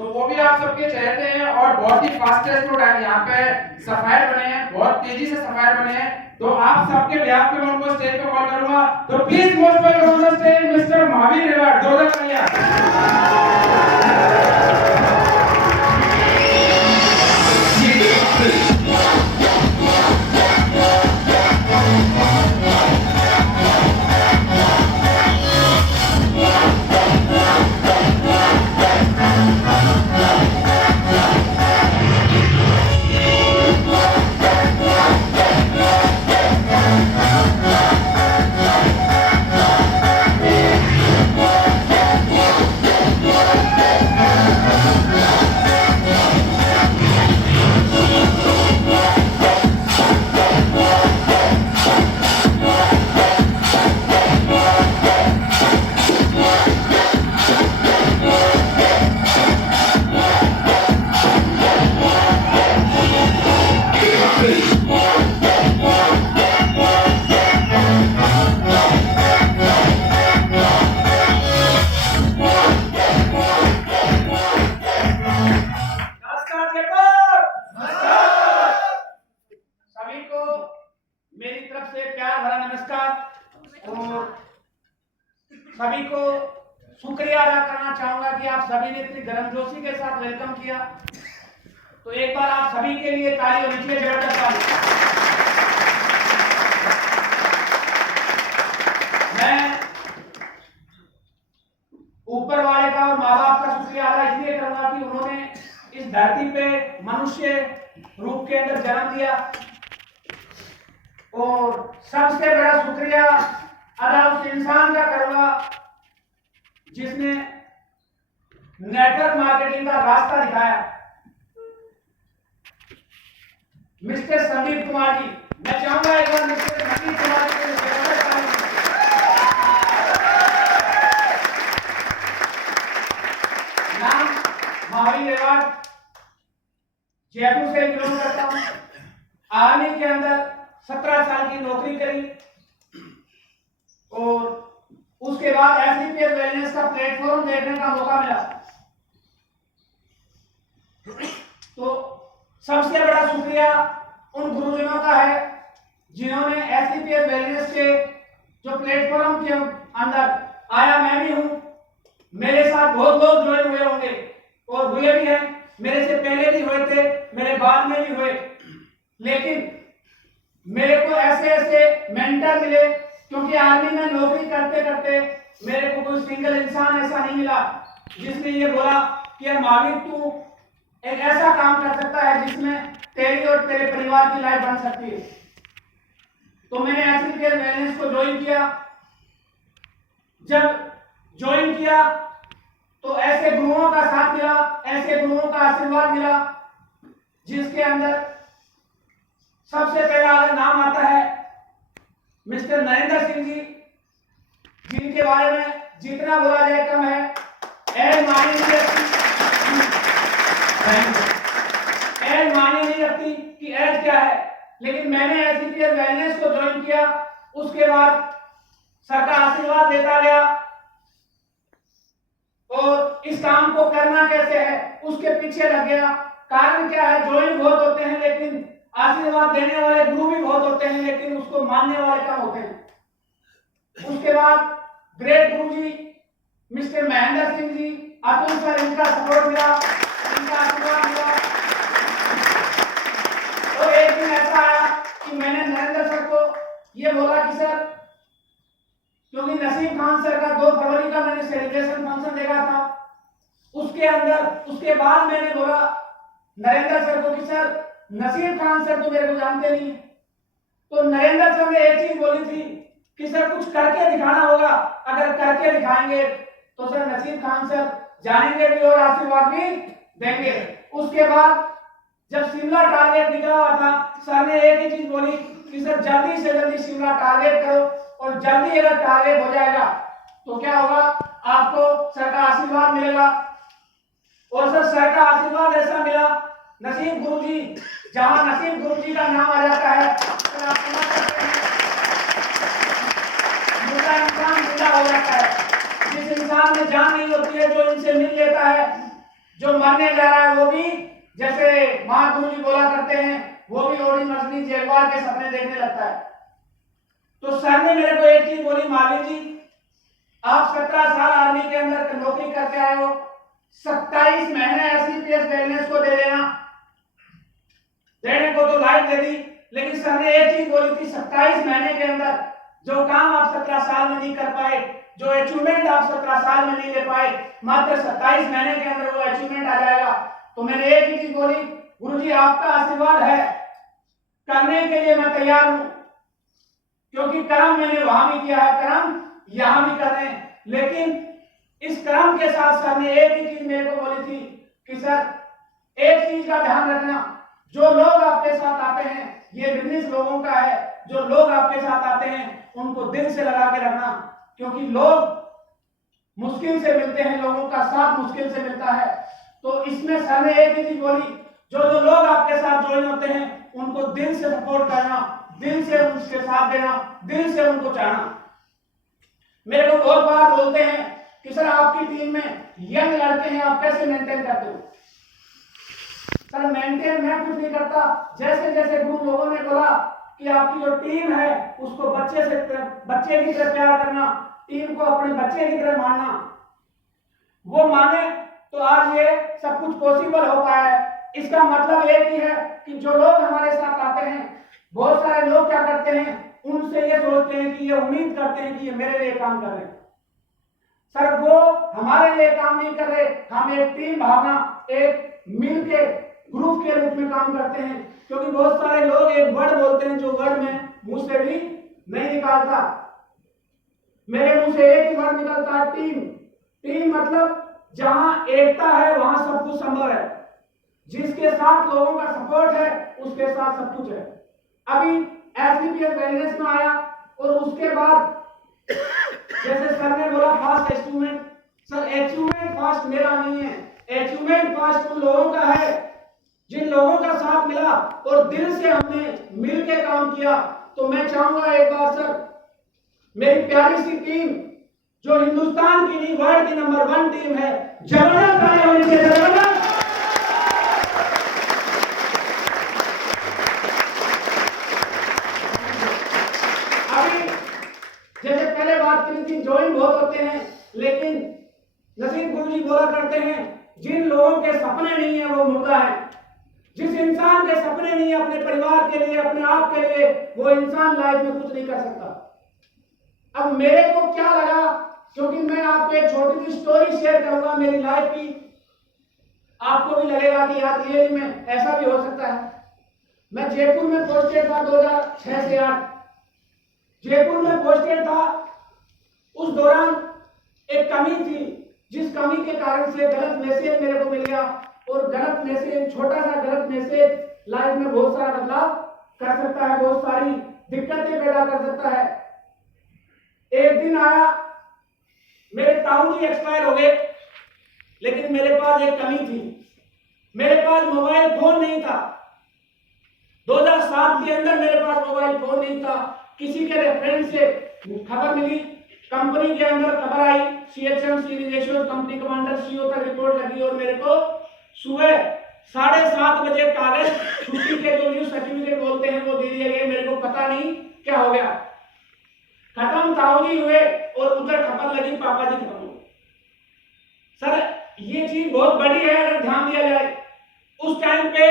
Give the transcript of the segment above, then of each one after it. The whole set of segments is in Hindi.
तो वो भी आप सबके चहेते हैं और बहुत ही फास्टेस्ट रोड है। यहाँ पे सफायर बने हैं, बहुत तेजी से सफायर बने हैं। तो आप सबके बिहाफ पे मैं उनको स्टेज पे कॉल करूंगा। तो please most welcome on the stage mister Mahavir Rewar. जोरदार तालियां। मेरी तरफ से प्यार भरा नमस्कार और सभी को शुक्रिया अदा करना चाहूंगा कि आप सभी ने इतनी गर्मजोशी के साथ वेलकम किया। तो एक बार आप सभी के लिए ताली होनी चाहिए, जबरदस्त ताली। मैं ऊपर वाले का और माँ बाप का शुक्रिया अदा इसलिए करूंगा कि उन्होंने इस धरती पे मनुष्य रूप के अंदर जन्म दिया। और सबसे बड़ा शुक्रिया अदा उस इंसान का करूंगा जिसने नेटवर्क मार्केटिंग का रास्ता दिखाया, मिस्टर संदीप कुमार जी। मैं चाहूंगा एक बार मिस्टर संदीप कुमार जी को नाम महावीर रेवाड़, जयपुर से बिलोंग करता हूं। आर्मी के अंदर 17 साल की नौकरी करी और उसके बाद एसडीपीएस वेलनेस का प्लेटफॉर्म देखने का मौका मिला। तो सबसे बड़ा शुक्रिया उन गुरुजनों का है जिन्होंने एसडीपीएस वेलनेस के जो प्लेटफॉर्म के अंदर आया। मैं भी हूं, मेरे साथ बहुत लोग ज्वाइन हुए होंगे और हुए भी हैं, मेरे से पहले भी हुए थे, मेरे बाद में भी हुए। लेकिन मेरे को ऐसे मेंटर मिले, क्योंकि आर्मी में नौकरी करते करते मेरे को कोई सिंगल इंसान ऐसा नहीं मिला जिसने ये बोला कि यार महावीर तू एक ऐसा काम कर सकता है जिसमें तेरी और तेरे परिवार की लाइफ बन सकती है। तो मैंने एसडीपीएस वेलनेस को ज्वाइन किया। जब ज्वाइन किया तो ऐसे गुरुओं का साथ मिला, ऐसे गुरुओं का आशीर्वाद मिला जिसके अंदर सबसे पहला अगर नाम आता है मिस्टर नरेंद्र सिंह जी, जिनके बारे में जितना बोला जाए कम है। एल मानी नहीं रखती कि एज क्या है, लेकिन मैंने एसडीपीएस वेलनेस को ज्वाइन किया। उसके बाद सर का आशीर्वाद देता गया और इस काम को करना कैसे है उसके पीछे लग गया। कारण क्या है, ज्वाइन बहुत होते हैं लेकिन आशीर्वाद देने वाले गुरु भी बहुत होते हैं, लेकिन उसको मानने वाले कम होते हैं। उसके बाद ग्रेट गुरु जी मिस्टर महेंद्र सिंह जी, अतुल सर, इनका सपोर्ट मिला, इनका आशीर्वाद मिला। तो एक दिन ऐसा आया कि मैंने नरेंद्र सर को ये बोला कि सर, क्योंकि नसीम खान सर का 2 फरवरी का मैंने सेलिब्रेशन फंक्शन देखा था, उसके अंदर उसके बाद मैंने बोला नरेंद्र सर को कि सर नसीम खान सर तो मेरे को जानते नहीं। तो नरेंद्र सर ने एक चीज बोली थी कि सर कुछ करके दिखाना होगा, अगर करके दिखाएंगे तो सर नसीम खान सर जानेंगे भी और आशीर्वाद भी देंगे। उसके बाद जब शिमला टारगेट निकला हुआ था, सर ने एक ही चीज बोली कि सर जल्दी से जल्दी शिमला टारगेट करो, और जल्दी अगर टारगेट हो जाएगा तो क्या होगा, आपको सर का आशीर्वाद मिलेगा। और सर का आशीर्वाद ऐसा मिला, नसीम गुरुजी, जहां नसीम गुरुजी का नाम आ जाता है तो आप समझ सकते हैं मुर्दा इंसान जिंदा हो जाता है। जिस इंसान में जान नहीं होती है, जो इनसे मिल लेता है, जो मरने जा रहा है वो भी, जैसे महागुरु जी बोला करते हैं, वो भी ओडी मछली जैगवार के सपने देखने लगता है। तो सर ने मेरे को एक चीज बोली, माली जी आप 17 साल आर्मी के अंदर नौकरी करके आए हो, 27 महीने एससीपीएस वेलनेस को दे देना, देने को तो लाइफ दे दी, लेकिन सर ने एक चीज बोली थी, 27 महीने के अंदर जो काम आप 17 साल में नहीं कर पाए, जो अचीवमेंट आप 17 साल में नहीं ले पाए, मात्र 27 महीने के अंदर वो अचीवमेंट आ जाएगा। तो मैंने एक ही चीज बोली, गुरुजी आपका आशीर्वाद है, करने के लिए मैं तैयार हूं, क्योंकि कर्म मैंने वहां भी किया है, कर्म यहां भी कर रहे हैं, लेकिन इस कर्म के साथ सर ने एक ही चीज मेरे को बोली थी कि सर एक चीज का ध्यान रखना, जो लोग आपके साथ आते हैं ये बिजनेस लोगों का है, जो लोग आपके साथ आते हैं उनको दिल से लगा के रखना, क्योंकि लोग मुश्किल से मिलते हैं, लोगों का साथ मुश्किल से मिलता है। तो इसमें सर ने एक ही चीज बोली, जो जो लोग आपके साथ ज्वाइन होते हैं उनको दिल से सपोर्ट करना, दिल से उनके साथ देना, दिल से उनको चाहना। मेरे को बहुत बार बोलते हैं कि सर आपकी टीम में यंग लड़के हैं, आप कैसे मेंटेन करते हो? सर मेंटेन मैं कुछ नहीं करता, जैसे जैसे गुरु लोगों ने बोला कि आपकी जो टीम है उसको बच्चे की तरह प्यार करना, टीम को अपने बच्चे की तरह मानना, वो माने तो आज ये सब कुछ पॉसिबल हो पाया है। इसका मतलब एक ही है कि जो लोग हमारे साथ आते हैं, बहुत सारे लोग क्या करते हैं, उनसे ये सोचते हैं कि ये उम्मीद करते हैं कि ये मेरे लिए काम कर रहे हैं। सर वो हमारे लिए काम नहीं कर रहे, हम एक टीम भावना, एक मिलके ग्रुप के रूप में काम करते हैं। क्योंकि बहुत सारे लोग एक वर्ड बोलते हैं, जो वर्ड में मुंह से भी नहीं निकालता, मेरे मुंह से एक ही वर्ड निकलता है, टीम। टीम मतलब जहां एकता है वहां सब कुछ संभव है, जिसके साथ लोगों का सपोर्ट है उसके साथ सब कुछ है। अभी एससीपीएस वेलनेस में आया और उसके बाद जैसे सर ने बोला fast achievement, sir achievement fast मेरा नहीं है, अचीवमेंट फास्ट उन लोगों का है जिन लोगों का साथ मिला और दिल से हमने मिलकर काम किया। तो मैं चाहूंगा एक बार सर, मेरी प्यारी सी टीम जो हिंदुस्तान की नहीं वर्ल्ड की नंबर 1 टीम है, जबरदस्त खड़े होने के जबरदस्त। अभी जैसे पहले बात करी थी, ज्वाइन बहुत होते हैं, लेकिन नसीब गुरुजी बोला करते हैं, जिन लोगों के सपने नहीं है वो मुर्दा है। जिस इंसान के सपने नहीं है अपने परिवार के लिए, अपने आप के लिए, वो इंसान लाइफ में कुछ नहीं कर सकता। अब मेरे को क्या लगा, क्योंकि मैं आपको एक छोटी सी स्टोरी शेयर करूंगा मेरी लाइफ की, आपको भी लगेगा कि यार ये में ऐसा भी हो सकता है। मैं जयपुर में पोस्टेड था 2006 से 8, जयपुर में पोस्टेड था। उस दौरान एक कमी थी, जिस कमी के कारण से गलत मैसेज मेरे को मिल गया, और गलत मैसेज, छोटा सा गलत मैसेज लाइफ में बहुत सारा बदलाव कर सकता है, बहुत सारी दिक्कतें पैदा कर सकता है। एक दिन आया, मेरे ताऊ जी एक्सपायर हो गए, लेकिन मेरे पास एक कमी थी, मेरे पास मोबाइल फोन नहीं था। 2007 के अंदर मेरे पास मोबाइल फोन नहीं था। किसी के रेफरेंस से खबर मिली, कंपनी के अंदर खबर आई, CHM series company commander CEO तक रिपोर्ट लगी, और मेरे को सुबह 7:30 बजे कागज छुट्टी के जो न्यू सर्टिफिकेट बोलते हैं वो दे दिए गए। मेरे को पता नहीं क्या हो गया, खत्म ताऊ जी हुए और उधर खबर लगी पापा जी खत्म हुए। सर ये चीज बहुत बड़ी है अगर ध्यान दिया जाए। उस टाइम पे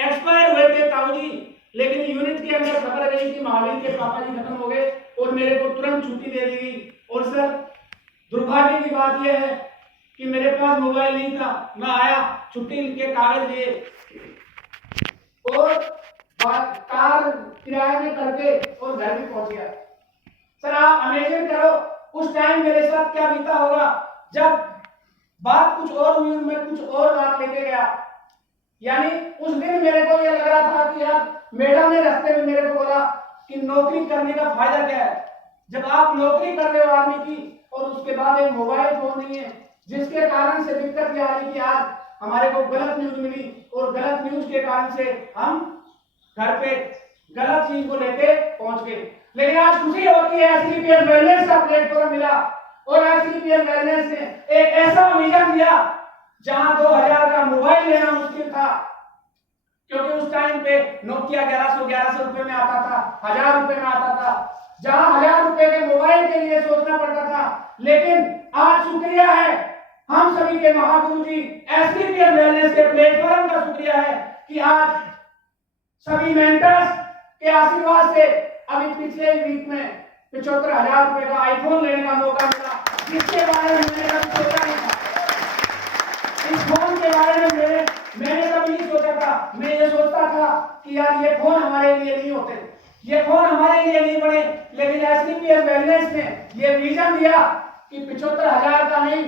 एक्सपायर हुए थे ताऊ जी, लेकिन यूनिट के अंदर खबर गई कि महावीर के पापा जी खत्म हो गए और मेरे को तुरंत छुट्टी दे दी गई। और सर दुर्भाग्य की बात यह है कि मेरे पास मोबाइल नहीं था। मैं आया, छुट्टी के कागज लिए और कार किराए में करके और घर भी पहुंच गया। सर आप इमेजिन करो उस टाइम मेरे साथ क्या बीता होगा। जब बात कुछ और हुई, मैं कुछ और बात लेके गया। यानी उस दिन मेरे को यह लग रहा था कि यार मैडम ने रास्ते में मेरे को बोला कि नौकरी करने का फायदा क्या है। जब आप नौकरी कर रहे हो आर्मी की और उसके बाद एक मोबाइल फोन नहीं है, जिसके कारण से दिक्कत यह आई कि आज हमारे को गलत न्यूज मिली और गलत न्यूज के कारण से हम घर पे गलत चीज को लेके पहुंच गए। लेकिन आज खुशी होती है एससीपीएस वेलनेस का प्लेटफॉर्म मिला और एससीपीएस वेलनेस ने एक ऐसा विजन दिया जहां 2000 का मोबाइल लेना मुश्किल था, क्योंकि उस टाइम पे नोकिया 1100 रुपए में आता था, 1000 रुपए में आता था, जहां 1000 रुपए के मोबाइल के लिए सोचना पड़ता था। लेकिन आज शुक्रिया है हम सभी के महागुरु जी एसडीपीएम वेलनेस के प्लेटफॉर्म का शुक्रिया है कि आज सभी मेंटर्स के आशीर्वाद से अभी पिछले वीक में 75,000 रुपए का आईफोन लेने का मौका मिला, जिसके बारे में मैंने कभी सोचा नहीं था। इस फोन के बारे में मैंने कभी नहीं सोचा था। मैं ये सोचता था कि यार ये फोन हमारे लिए नहीं होते, ये फोन हमारे लिए नहीं बने, लेकिन एसडीपीएम वेलनेस ने ये विजन दिया कि 75,000 का नहीं,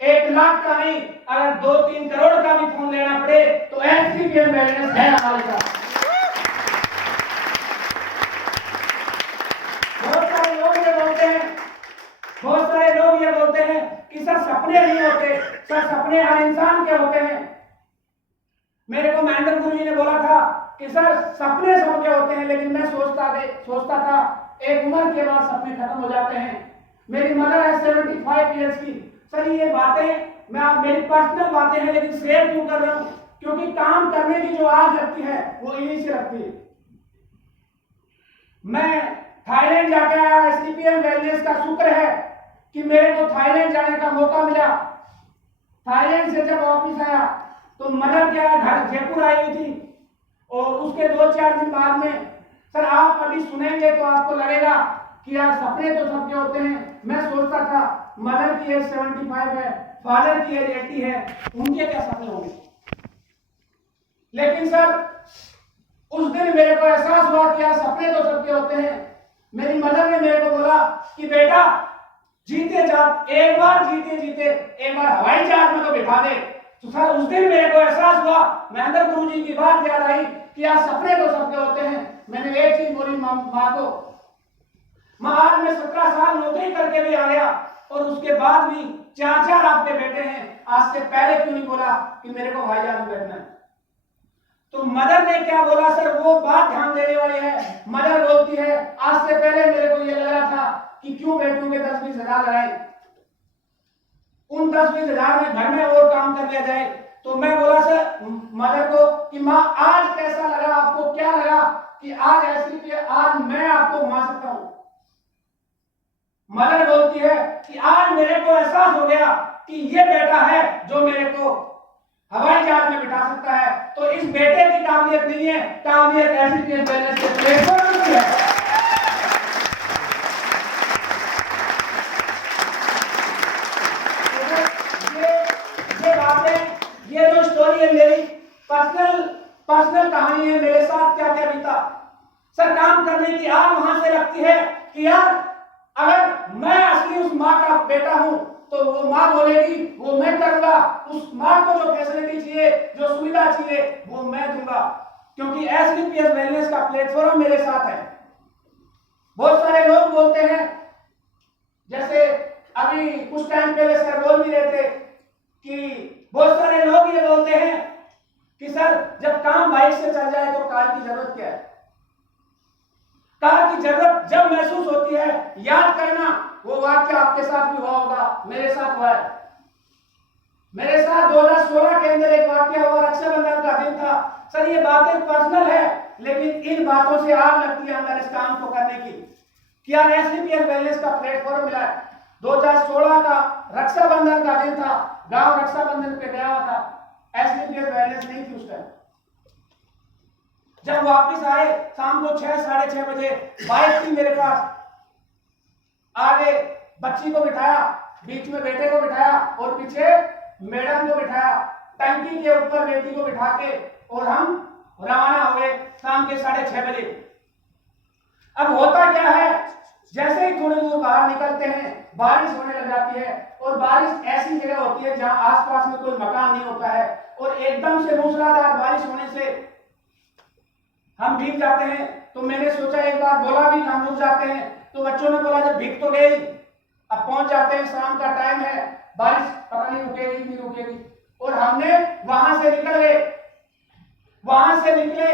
1 लाख का नहीं, अगर 2-3 करोड़ का भी फोन लेना पड़े तो एसडीपीएम वेलनेस है हमारे साथ। बहुत सारे लोग ये बोलते हैं, बहुत सारे लोग ये बोलते हैं कि सर सपने नहीं होते, सर सपने हर इंसान के होते हैं। मेरे को महेंद्र गुरु जी ने बोला था कि सर सपने सबके होते हैं, लेकिन मैं सोचता था एक उम्र के बाद सपने खत्म हो जाते हैं। मेरी मदर है 75 इयर्स की। सर ये बातें मेरी पर्सनल बातें हैं, लेकिन शेयर क्यों कर रहा हूं? क्योंकि काम करने की जो आग लगती है वो इन्हीं से लगती है। मैं थाईलैंड जाके आया, एसडीपीएम वेलनेस का शुक्र है कि मेरे को थाईलैंड जाने का मौका मिला। थाईलैंड से जब वापस आया तो मदर क्या घर जयपुर आई हुई थी, और उसके 2-4 दिन बाद में सर आप अभी सुनेंगे तो आपको लगेगा कि यार सपने तो सबके होते हैं। मैं सोचता था मदर की एज 75 है, फादर की एज 80 है, उनके क्या सपने होंगे। लेकिन सर उस दिन मेरे को एहसास हुआ कि यार सपने तो सबके होते हैं। मेरी मदर ने मेरे को बोला कि बेटा जीते जा, एक बार जीते जीते एक बार हवाई जहाज में तो बिठा दे। तो सर उस दिन मेरे को एहसास हुआ, महेंद्र गुरु जी की बात याद आई कि यार सपने तो सबके होते हैं। मैंने एक चीज बोली माँ को, माँ आज मैं 17 साल नौकरी करके भी आ गया और उसके बाद भी 4-4 आपके बेटे हैं, आज से पहले क्यों नहीं बोला कि मेरे को हवाई जहाज में बैठना है? तो मदर ने क्या बोला सर, वो बात ध्यान देने वाली है। मदर बोलती है आज से पहले मेरे को ये लग रहा था कि क्यों बेटों के 10-20 हजार लगाए, उन 10-20 हजार में घर में और काम कर लिया जाए। तो मैं बोला सर मदर को कि माँ आज कैसा लगा आपको, क्या लगा कि आज ऐसी आज मैं आपको घुमा सकता हूं? मदर बोलती है कि आज मेरे को एहसास हो गया कि ये बेटा है जो मेरे को हवाई जहाज में बिठा सकता है। तो इस बेटे की काबिलियत नहीं है, काबिलियत एसडीपीएम वेलनेस के प्लेटफॉर्म की है। ये बातें, ये जो स्टोरी है मेरी पर्सनल कहानी है, मेरे साथ क्या क्या बीता। सर काम करने की आग वहां से लगती है कि यार अगर मैं असली उस माँ का बेटा हूं तो वो माँ बोलेगी वो मैं करूंगा, उस माँ को जो फैसिलिटी चाहिए, जो सुविधा चाहिए वो मैं दूंगा, क्योंकि एसडीपीएम वेलनेस का प्लेटफॉर्म मेरे साथ है। बहुत सारे लोग बोलते हैं, जैसे अभी कुछ टाइम पहले सर बोल भी रहे थे कि बहुत सारे लोग ये बोलते हैं कि सर जब काम बाइक से चल जाए तो कार की जरूरत क्या है? कार की जरूरत जब महसूस होती है, याद करना वो वाक्य आपके साथ भी हुआ होगा, मेरे साथ हुआ है। मेरे साथ 2016 के अंदर एक वाक्य हुआ, रक्षाबंधन का दिन था। सर ये बातें पर्सनल है, लेकिन इन बातों से आग लगती है अंदर इस काम को करने की। क्या एसडीपीएम वेलनेस का प्लेटफॉर्म मिला है। 2016 का रक्षाबंधन का दिन था, गांव रक्षाबंधन पे गया हुआ था, एसडीपीएम वेलनेस नहीं थी उस टाइम। जब वापस आए शाम को 6-6:30 बजे, बाइक थी मेरे पास, आगे बच्ची को बिठाया, बीच में बेटे को बिठाया और पीछे मैडम को बिठाया, टंकी के ऊपर बेटी को बिठा के और हम रवाना हो गए शाम के 6:30 बजे। अब होता क्या है, जैसे ही थोड़ी दूर बाहर निकलते हैं बारिश होने लग जाती है, और बारिश ऐसी जगह होती है जहां आसपास में कोई मकान नहीं होता है, और एकदम से मूसलाधार बारिश होने से हम भीग जाते हैं। तो मैंने सोचा एक बार बोला भी हम रुक जाते हैं, तो बच्चों ने बोला जब भीग तो गई, अब पहुंच जाते हैं, शाम का टाइम है, बारिश पता नहीं रुकेगी नहीं रुकेगी। और हमने वहां से निकले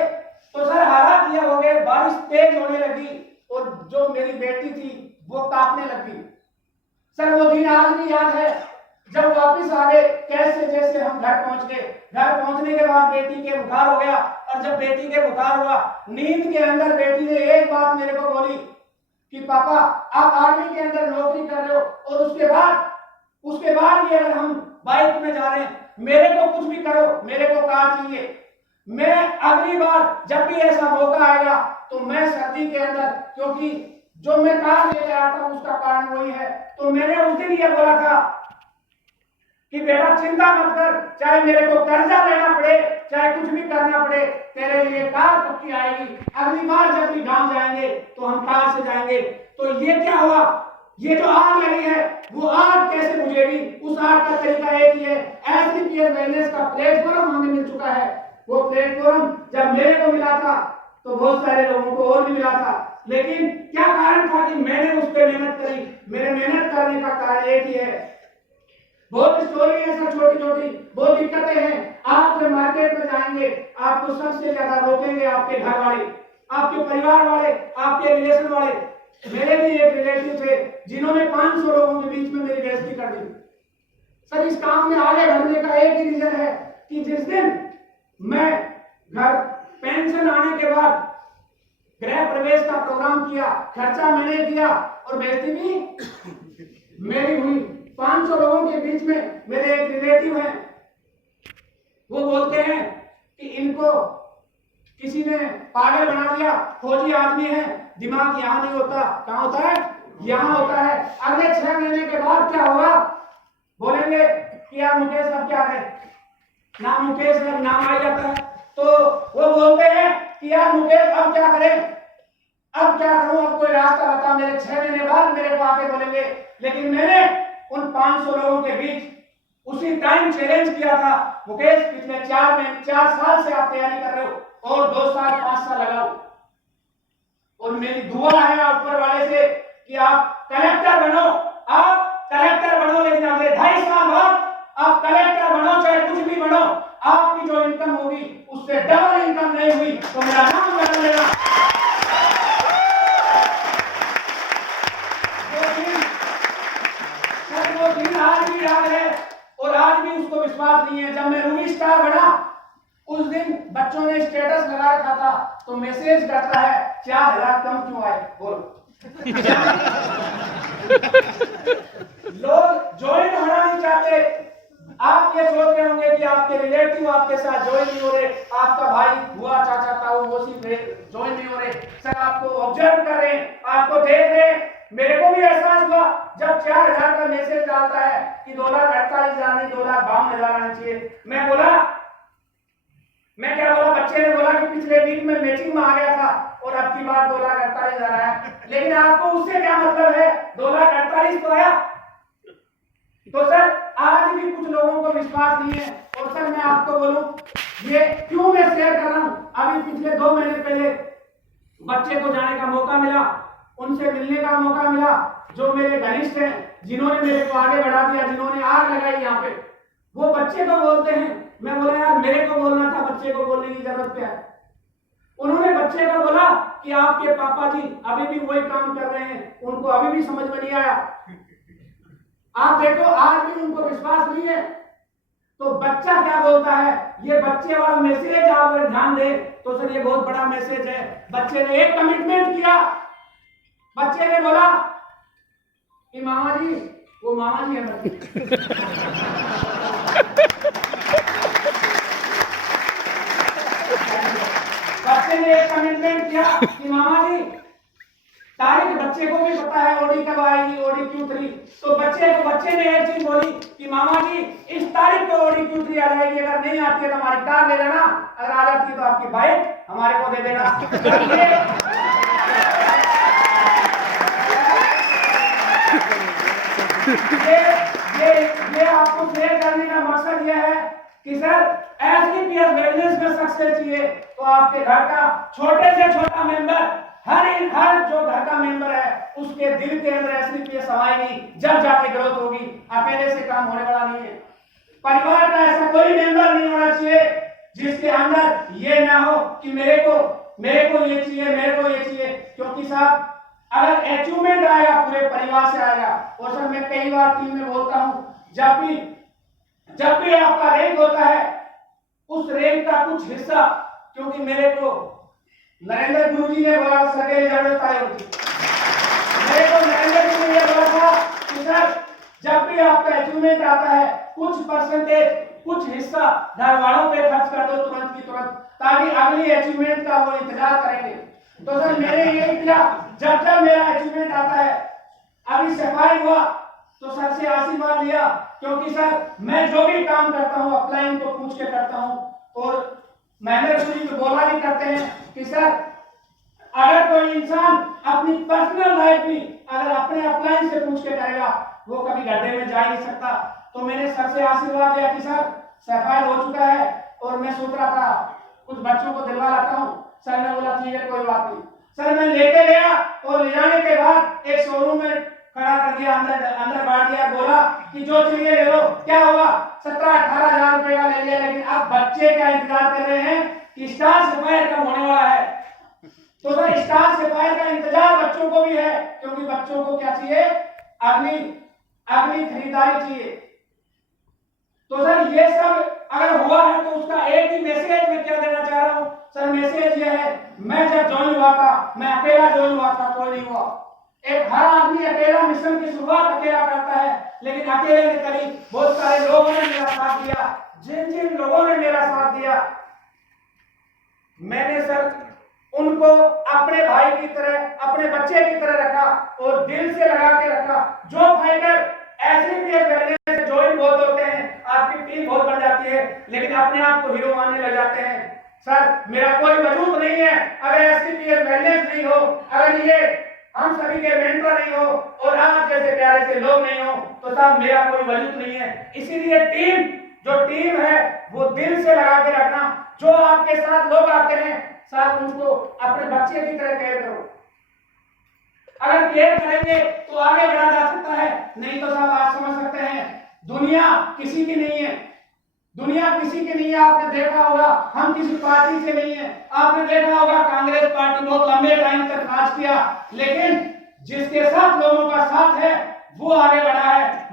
तो सर हालात यह हो गए, बारिश तेज होने लगी और जो मेरी बेटी थी वो कांपने लगी। सर वो दिन आज भी याद है, जब वापस आ गए कैसे जैसे हम घर पहुंच गए। घर पहुंचने के बाद बेटी के बुखार हो गया, और जब बेटी के बुखार हुआ, नींद के अंदर बेटी ने एक बात मेरे को बोली कि पापा आप आर्मी के अंदर नौकरी कर रहे हो, और उसके बाद भी अगर हम बाइक में जा रहे हैं, मेरे को कुछ भी करो, मेरे को कार चाहिए। मैं अगली बार जब भी ऐसा मौका आएगा तो मैं सर्दी के अंदर, क्योंकि जो मैं कार लेके आया था उसका कारण वही है, तो मैंने उस दिन ये बोला था कि बेटा चिंता मत कर, चाहे मेरे को कर्जा लेना पड़े, चाहे कुछ भी करना पड़े, तेरे लिए कार पक्की आएगी। अगली बार जब भी गांव जाएंगे तो हम कार से जाएंगे। तो ये क्या हुआ, ये जो आग लगी है वो आग कैसे बुझेगी, उस आग का तरीका एक ही है, एसडीपीएस वेलनेस का प्लेटफॉर्म हमें मिल चुका है। वो प्लेटफॉर्म जब मेरे को मिला था तो बहुत सारे लोगों को और भी मिला था, लेकिन क्या कारण था कि मैंने उस पर मेहनत करी। मेरे मेहनत करने का कारण एक ही है। बहुत स्टोरी है सर, छोटी छोटी बहुत दिक्कतें हैं। आप जब मार्केट में जाएंगे आपको सबसे ज्यादा रोकेंगे आपके घर वाले, आपके परिवार वाले, आपके रिलेशन वाले। मेरे भी एक रिलेटिव थे जिन्होंने 500 लोगों के बीच में मेरी बेइज्जती कर दी। सर इस काम में आगे बढ़ने का एक ही रीजन है कि जिस दिन मैं घर पेंशन आने के बाद गृह प्रवेश का प्रोग्राम किया, खर्चा मैंने किया और बेइज्जती भी मेरी हुई। 500 लोगों के बीच में मेरे एक रिलेटिव हैं, वो बोलते हैं कि इनको किसी ने पागल बना दिया, फौजी आदमी है, दिमाग यहाँ नहीं होता, कहाँ होता है, यहाँ होता है। अगले 6 महीने के बाद क्या होगा, बोलेंगे कि यार मुकेश अब क्या है, नाम मुकेश है, नाम आ जाता है, तो वो बोलते हैं कि यार मुकेश अब क्या करें, अब क्या करूं, अब कोई रास्ता बता। मेरे 6 महीने बाद मेरे को आके बोलेंगे। लेकिन मैंने उन 500 लोगों के बीच उसी टाइम चैलेंज किया था, मुकेश पिछले 4 साल से आप तैयारी कर रहे हो और 2 साल 5 साल लगाओ, और मेरी दुआ है ऊपर वाले से कि आप कलेक्टर बनो, आप कलेक्टर बनो, लेकिन अगले 2.5 साल बाद आप कलेक्टर बनो, चाहे कुछ भी बनो, आपकी जो इनकम होगी उससे डबल इनकम नहीं हुई तो मेरा नाम बदल लेना। वो दिन आज भी याद है और आज भी उसको विश्वास नहीं है। जब मैं रूबी स्टार बना उस दिन बच्चों ने स्टेटस लगा रखा था, तो मैसेज करता है 4000 कम क्यों आए, बोल। लोग ज्वाइन होना नहीं चाहते। आप ये सोच रहे होंगे कि आपके रिलेटिव आपके साथ ज्वाइन नहीं हो रहे, आपका भाई हुआ चाचा ताऊ मौसी ज्वाइन नहीं हो रहे, सर आपको ऑब्जर्व कर रहे हैं, आपको देख रहे हैं। मेरे को भी एहसास हुआ जब 4000 का मैसेज डालता है कि 2,48,000 नहीं 2,52,000 आना चाहिए। मैं क्या बोला, बच्चे ने बोला कि पिछले वीक में मैचिंग में आ गया था और अब की बार 2,48,000 आया। लेकिन आपको उससे क्या मतलब है, 2,48,000 तो आया। तो सर आज भी कुछ लोगों को विश्वास नहीं है। और सर मैं आपको बोलूं, ये क्यों मैं शेयर कर रहा हूं, अभी पिछले 2 महीने पहले बच्चे को जाने का मौका मिला, उनसे मिलने का मौका मिला, जो मेरे घनिष्ठ हैं, जिन्होंने मेरे को आगे बढ़ा दिया, जिन्होंने आग लगाई यहाँ पे, वो बच्चे को बोलते हैं। मैं बोला यार मेरे को बोलना था, बच्चे को बोलने की जरूरत क्या है। उन्होंने बच्चे को बोला कि आपके पापा जी अभी भी वही काम कर रहे हैं, उनको अभी भी समझ में नहीं आया। आप देखो आज भी उनको विश्वास नहीं है। तो बच्चा क्या बोलता है, ये बच्चे वाला मैसेज आप अगर ध्यान दे तो सर ये बहुत बड़ा मैसेज है। बच्चे ने एक कमिटमेंट किया, बच्चे ने बोला कि मामा जी, वो मामा जी है बच्चे ने एक कमिटमेंट किया कि मामा जी, तारीख बच्चे को भी पता है ओडी कब आएगी, ओडी Q3। तो बच्चे ने एक चीज बोली कि मामा जी इस तारीख को ओडी Q3 आ जाएगी, अगर नहीं आती है तो हमारी कार ले लेना, अगर आ जाती है तो आपकी बाइक हमारे को दे देना। ये आपको शेयर करने का मकसद यह है कि सर एसडीपीएस वेलनेस में सक्सेस चाहिए तो आपके घर का छोटे से छोटा मेंबर, हर जो घर का मेंबर है उसके दिल के अंदर एसडीपीएस समाएगी, जब जाके ग्रोथ होगी। अकेले से काम होने वाला नहीं है। परिवार का ऐसा कोई मेंबर नहीं होना चाहिए जिसके अंदर ये ना हो कि मेरे को ये चाहिए, मेरे को ये चाहिए। क्योंकि साहब अगर अचीवमेंट आएगा पूरे परिवार से आएगा। और सर मैं कई बार टीम में बोलता हूँ जब भी आपका रैंक होता है, उस रैंक का कुछ हिस्सा, क्योंकि मेरे को नरेंद्र गुरु जी ने बोला सरकारी जरूरत आई होती, मेरे को नरेंद्र गुरु ने बोला था कि सर जब भी आपका अचीवमेंट आता है, कुछ परसेंटेज, कुछ हिस्सा घर वालों पे खर्च कर दो तुरंत की तुरंत, ताकि अगली अचीवमेंट का वो इंतजार करेंगे। तो सर मैंने ये किया, जब जब मेरा अचीवमेंट आता है, अभी सफाई हुआ तो सर से आशीर्वाद लिया, क्योंकि सर मैं जो भी काम करता हूँ अपलाइन को पूछ के करता हूँ, और मैनेजर जी तो बोला भी करते हैं कि सर अगर कोई इंसान अपनी पर्सनल लाइफ में अगर अपने अपलाइन से पूछ के करेगा, वो कभी गड्ढे में जा नहीं सकता। तो मैंने सर से आशीर्वाद लिया कि सर सफाई हो चुका है, और मैं सोच रहा था कुछ बच्चों को दिलवा लाता हूँ। सर ने बोला ठीक है कोई बात नहीं। सर मैं लेके गया, और ले जाने के बाद एक शोरूम में खड़ा कर दिया, अंदर बांट दिया, बोला कि जो चाहिए ले लो। क्या हुआ, 17-18 हजार रुपए का ले लिया, लेकिन अब बच्चे क्या इंतजार कर रहे हैं कि स्टार सफायर कब होने वाला है। तो सर स्टार सफायर का इंतजार बच्चों को भी है, क्योंकि बच्चों को क्या चाहिए, अगली खरीदारी चाहिए। तो सर ये सब अगर हुआ है तो उसका एक ही मैसेज मैं क्या देना चाह रहा हूं सर, मैसेज ये है, मैं जब ज्वाइन हुआ था, मैं अकेला ज्वाइन हुआ था, कोई नहीं हुआ। एक हर आदमी अकेला मिशन की शुरुआत अकेला करता है, लेकिन अकेले ने करी, बहुत सारे लोगों ने मेरा साथ दिया। जिन जिन लोगों ने मेरा साथ दिया, मैंने सर उनको अपने भाई की तरह, अपने बच्चे की तरह रखा, और दिल से लगा के रखा। जो फाइटर एसडीपीएस पहले से ज्वाइन बहुत होते हैं, आपकी टीम बहुत बन जाती है, लेकिन अपने आप को हीरो मानने लग जाते हैं। सर मेरा कोई वजूद नहीं है अगर एसडीपीएस बैलेंस नहीं हो, अगर ये हम सभी के मेंटर नहीं हो, और आप जैसे प्यारे से लोग नहीं हो, तो सर मेरा कोई वजूद नहीं है। इसीलिए टीम है वो दिल से लगा के रखना। जो आपके साथ लोग आते हैं, साथ उनको अपने बच्चे की तरह केयर करो। अगर केयर करेंगे तो आगे बढ़ा जा सकता है, नहीं तो साहब आप समझ सकते हैं दुनिया किसी की नहीं है, दुनिया किसी की नहीं है। आपने देखा होगा हम किसी पार्टी से नहीं है, आपने देखा होगा कांग्रेस पार्टी बहुत लंबे टाइम तक राज किया, लेकिन जिसके साथ लोगों का साथ है वो आगे बढ़ा है।